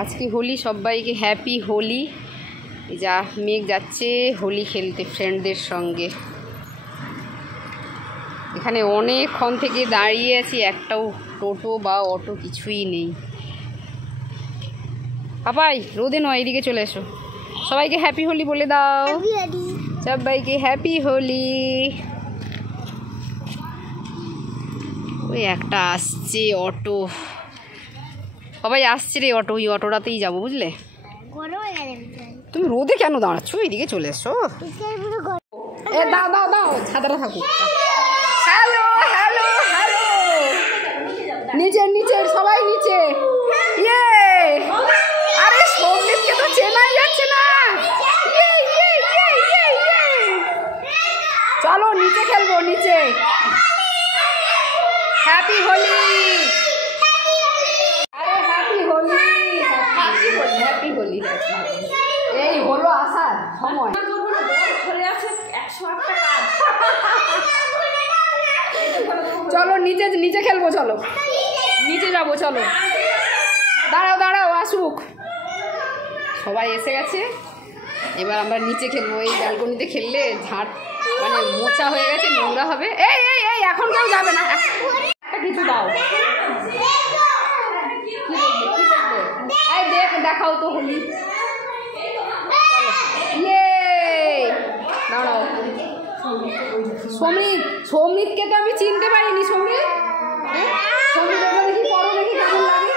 আজকে হোলি, সবাইকে হ্যাপি হোলি। যা মেঘ যাচ্ছে হোলি খেলতে ফ্রেন্ডদের সঙ্গে। এখানে অনেকক্ষণ থেকে দাঁড়িয়ে আছি, একটাও টোটো বা অটো কিছুই নেই। পাপাই রোদে নয়, এদিকে চলে এসো। সবাইকে হ্যাপি হোলি বলে দাও। সবাইকে হ্যাপি হোলি। ওই একটা আসছে অটো, সবাই আসছে রে অটো, ওই অটোটাতেই যাবো বুঝলে। তুমি রোদে কেন দাঁড়াচ্ছ, এদিকে চলে এসো। এ দাও দাও দাও, ছাতাটা থাকুক। হ্যালো হ্যালো হ্যালো, নিচে নিচে সবাই নিচে। ইয়ে আরে সৌমিককে তো চেনাই যাচ্ছে না। চলো নিচে খেলবো, নিচে। হ্যাপি হোলি। আরে happy Holi, happy Holi, happy Holi. এই হলো আসার সময়। চলো নিচে নিচে খেলবো, চলো নিচে যাবো, চলো। দাঁড়াও দাঁড়াও, আসুক সবাই, এসে গেছে। এবার আমরা নিচে খেলবো। এই ব্যালকনিতে খেললে ঝাড় মানে মোচা হয়ে গেছে, নোংরা হবে। এই এই এই এখন কেউ যাবে না, একটা কিছু দাও। কি দেখবে কি দেখবে? এই দেখাও তো হোলি। ইয়ে দাঁড়াও। সমৃদ্ধকে তো আমি চিনতে পারিনি। সমৃদ্ধ দেখি পরো, দেখি কেমন লাগে।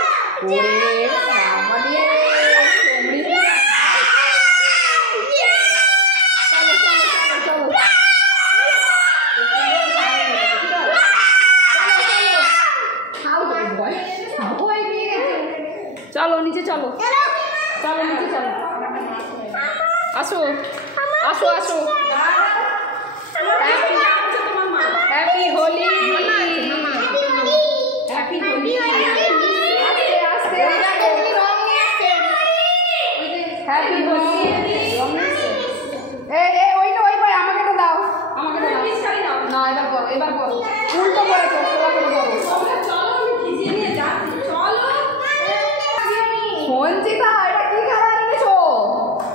চলো নিচে, চলো চলো নিচে, চলো আসো আসো আসো। Happy Holi, happy Holi. আস্তে আস্তে হ্যাপি হোলি। ওই তো ওই ভাই, আমাকে তো দাও, আমাকে তো দাও। না এবার করো, এবার করো। উল্টো করেছো, সোজা করে করো। সঞ্চিতা এটা কি কালার এনেছো?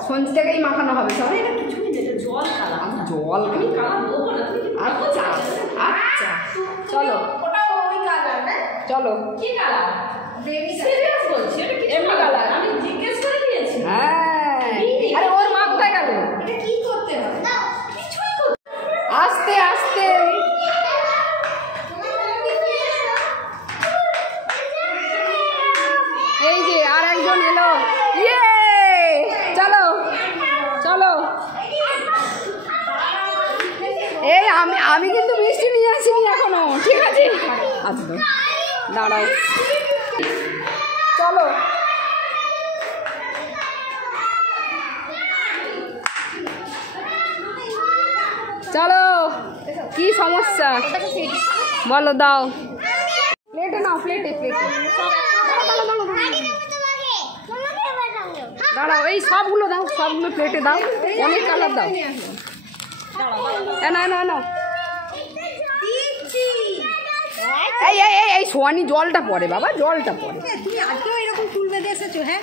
সঞ্চিতাকেই মাখানো হবে সব। জল কালার, জল আচ্ছা আচ্ছা, চলো চলো। কি কালার? সিরিয়াস বলছি, এটা কি এমনি কালার? আমি জিজ্ঞেস করে দিয়েছি। হ্যাঁ, আরে ওর মা কোথায় গেল? এটা কি করতে হবে? না কিছুই করতে, আস্তে আস্তে। এই যে আর একজন এলো। ইয়ে চলো চলো। এই আমি কিন্তু মিষ্টি নিয়ে আসিনি এখনো, ঠিক আছে? আচ্ছা দাঁড়াও, চলো চলো। কি সমস্যা বলো, দাও প্লেটে নাও, প্লেটে প্লেটে দাঁড়াও। এই সবগুলো দাও, সবগুলো প্লেটে দাও, অনেক কালার দাও। না না না, এই এই এই সোয়ানি জলটা পড়ে বাবা, জলটা পড়ে। তুমি আজকেও এরকম ফুল বেঁধে এসেছো? হ্যাঁ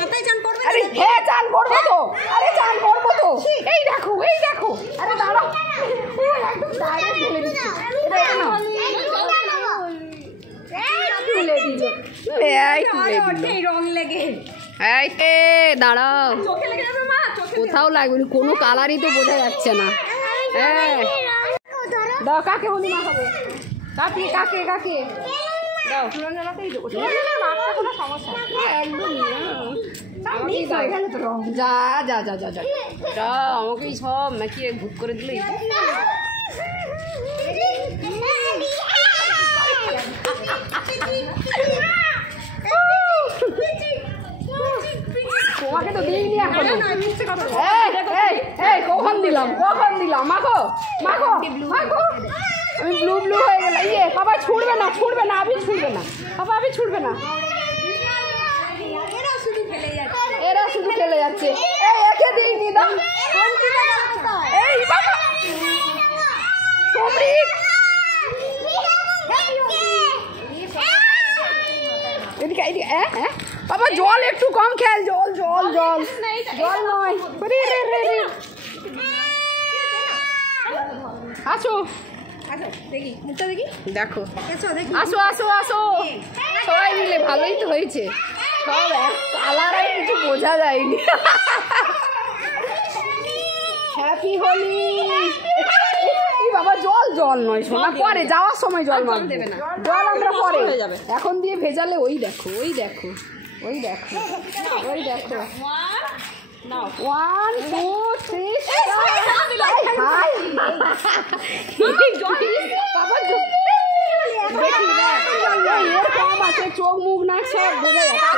মাথায় চান করবে? আরে হ্যাঁ চান করবো তো, আরে চান করবো তো। এই দেখো এই দেখো, আরে দাঁড়াও, একদম ডাইরেক্ট ঢেলে দিচ্ছি। এটা নাও, তুলে দিল, এই তুলে দিল রং লেগে। এই দাঁড়াও, কোথাও লাগবে না, কোনো কালারই তো বোঝা যাচ্ছে না। হ্যাঁ দাও, কাকে হোলি মাখাবে? কাকে কাকে কাকে দাও, কোনো সমস্যা একদম। যা যা যা যা যা, আমাকেই সব মাখিয়ে ভুট করে দিলে। তোমাকে তো দিইনি এখনো। কখন দিলাম, কখন দিলাম? মাখো মাখো মাখো। আমি ব্লু ব্লু হয়ে গেলাম। ইয়ে বাবা ছুটবে না, ছুটবে না, আবি ছুটবে না বাবা, আবি ছুটবে না। এরা শুধু খেলে যাচ্ছে। এই একে দিইনি, দাও। এই বাবা সমৃদ্ধ, এদিকে এদিকে। হ্যাঁ বাবা জল একটু কম খেল, জল জল জল জল নয়। আসো দেখি মুখটা দেখি, দেখো আসো আসো আসো সবাই মিলে, ভালোই তো হয়েছে সব কালার আর কিছু বোঝা যায়নি। হ্যাপি হোলি। বাবা জল জল নয় সোনা, পরে যাওয়ার সময় জল মারবে দেবে না, জল আমরা পরে এখন দিয়ে ভেজালে। ওই দেখো ওই দেখো ওই দেখো ওই দেখো। 1 2 3 বাবা এর কম আছে, চোখ মুখ না সব বোঝা যাচ্ছে।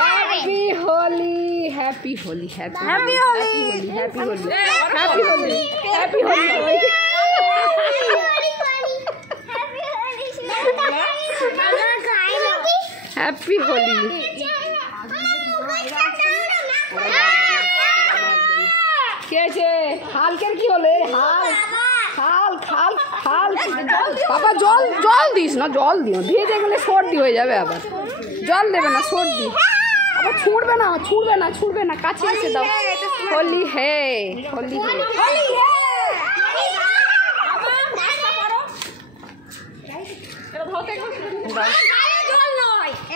Happy Holi happy Holi happy Holi happy Holi happy Holi happy Holi happy Holi. কি আছে হালকের কি হলো? হাল খাল খাল খাল বাবা জল জল দিস না, জল দিও, ভেজে গেলে সর্দি হয়ে যাবে। আবার জল দেবে না, সর্দি। আবার ছুঁড়বে না ছুঁড়বে না ছুঁড়বে না, কাছে এসে দাও। হোলি হে হোলি হে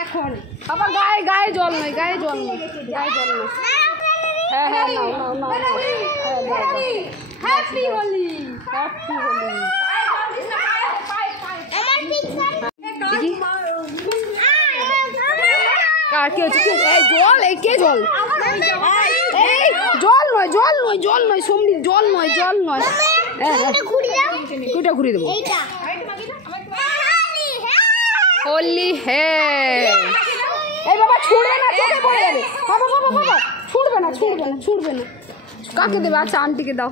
এখন আবার গায়ে গায়ে জল নয়, গায়ে জল নয়, গায়ে জল নয়। হ্যাঁ হ্যাঁ নাও নাও নাও নাও। Happy Holi happy Holi. কার কি হচ্ছে? এই জল, এই কে জল? এই জল নয় জল নয় জল নয় সমনি, জল নয় জল নয়। কুইটা ঘুরিয়ে দেবো। হোলি হে। এই বাবা ছুঁড়বে না, চোখে পড়ে যাবে। বাবা বাবা বাবা ছুঁড়বে না ছুঁড়বে না ছুঁড়বে না। কাকে দেবে? আচ্ছা আন্টিকে দাও।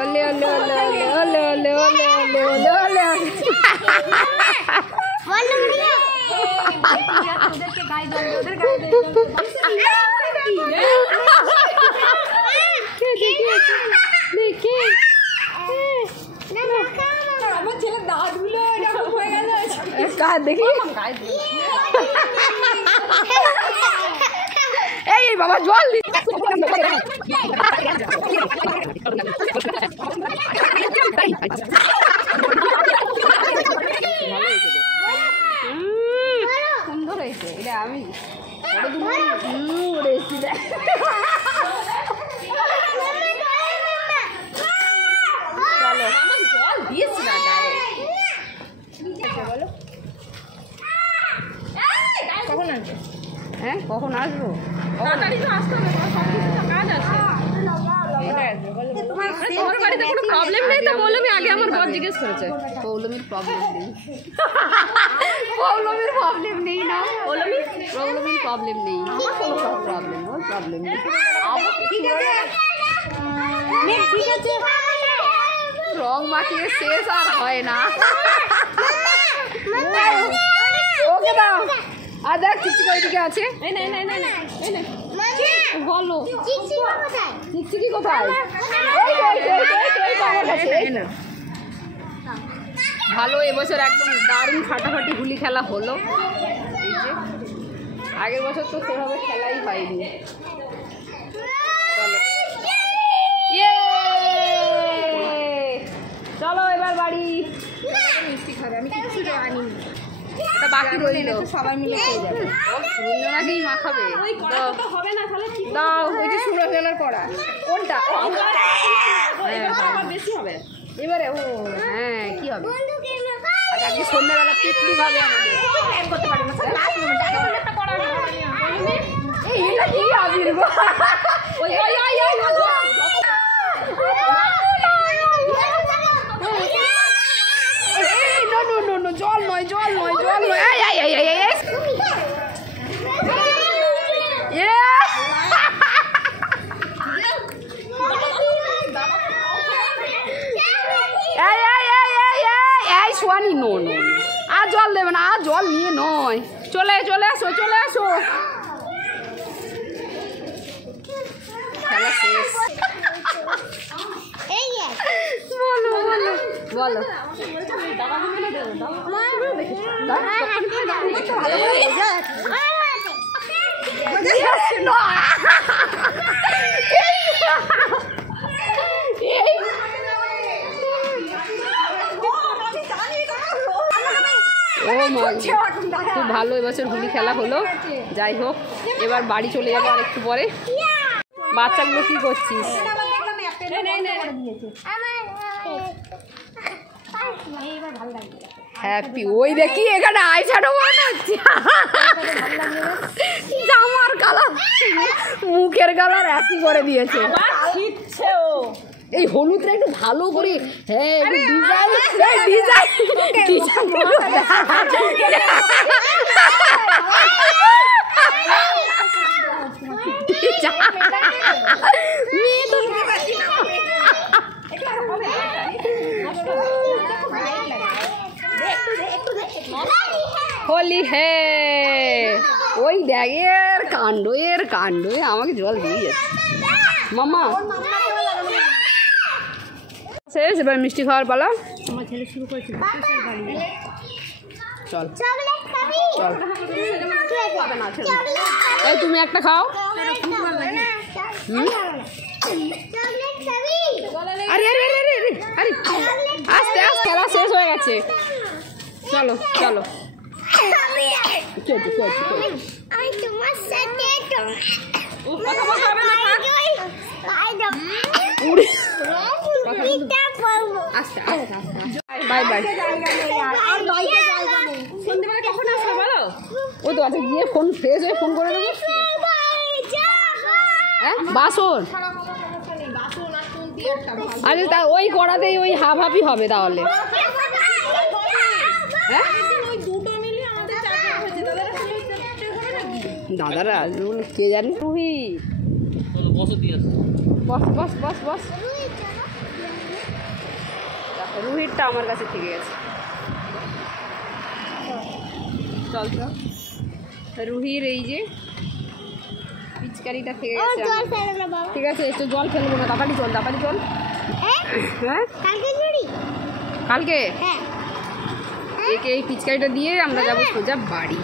ওলে ওলে ওলে ওলে ওলে ওলে ওলে ওলে ওলে ওলে। দেখি এই বাবা জল দি। সুন্দর হয়েছে এটা। আমি জল দিয়েছি না গায়ে। কখন আসবে? হ্যাঁ কখন আসবো? তাড়াতাড়ি তো আসতে হবে, কাজ আছে। তোমার বাড়িতে কোনো প্রবলেম নেই তো? পৌলমী আগে আমার বর জিজ্ঞেস করেছে। পৌলমীর প্রবলেম নেই, পৌলমীর প্রবলেম নেই না, পৌলমীর প্রবলেম নেই, আমার কোনো প্রবলেম নেই। ঠিক আছে রং মাখিয়ে শেষ আর হয় না। ওকে দাও। আর দেখ চিকচিকি ওইদিকে আছে। বলো চিকচিকি কোথায়? ভালো এবছর একদম দারুণ ফাটাফাটি হোলি খেলা হলো। আগের বছর তো সেভাবে খেলাই হয়নি। চলো এবার বাড়ি। মিষ্টি খাবে, আমি কিছু আনিনি, ওটা বাকি রইল, সবাই মিলে খেয়ে যাবে। রঞ্জনাকেই মাখাবে। দাও ওই যে সুরঞ্জনার করা। কোনটা? বেশি হবে এবারে। ও হ্যাঁ কি হবে? আজকে সন্ধ্যাবেলা পিকনিক হবে আমাদের। এটা কি আবির গো? ওই ওই ওই জল নয় জল নয় জল নয়। সোয়ানি নো নো আর জল দেবে না, আর জল নিয়ে নয়। চলে চলে আসো চলে আসো। খেলা শেষ। বলো বলো বলো। খুব ভালো এবছর হোলি খেলা হলো। যাই হোক, এবার বাড়ি চলে যাবো আর একটু পরে। বাচ্চাগুলো কি করছিস? হ্যাপি, ওই দেখি এখানে আইশ্যাডো বানাচ্ছে, জামার কালার মুখের কালার একই করে দিয়েছে। এই হলুদটা একটু ভালো করে, হ্যাঁ ডিজাইন ডিজাইন হোলি হে, ওই দেখের কাণ্ড, এর কাণ্ড, আমাকে জল দিয়ে যাচ্ছে মামা। শেষ, এবার মিষ্টি খাওয়ার পালা। আমার ছেলে শুরু করেছিল, চল চল, এই তুমি একটা খাও। আরে আরে আরে আরে আরে, আস্তে আস্তে, খেলা শেষ হয়ে গেছে, চলো চলো। Bye bye. ও তো আচ্ছা, গিয়ে ফোন ফ্রেশ হয়ে ফোন করে দেবো। হ্যাঁ বাসন, আরে তা ওই কড়াতেই ওই হাফ হাফই হবে তাহলে। হ্যাঁ দাদারা কে জানি। রুহি বস বস বস বস, রুহিরটা আমার কাছে থেকে গেছে। চল চল, রুহির এই যে পিচকারিটা থেকে গেছে। ঠিক আছে, একটু জল ফেলবো না, তাড়াতাড়ি চল, তাড়াতাড়ি চল। হ্যাঁ কালকে একে এই পিচকারিটা দিয়ে আমরা যাবো সোজা বাড়ি।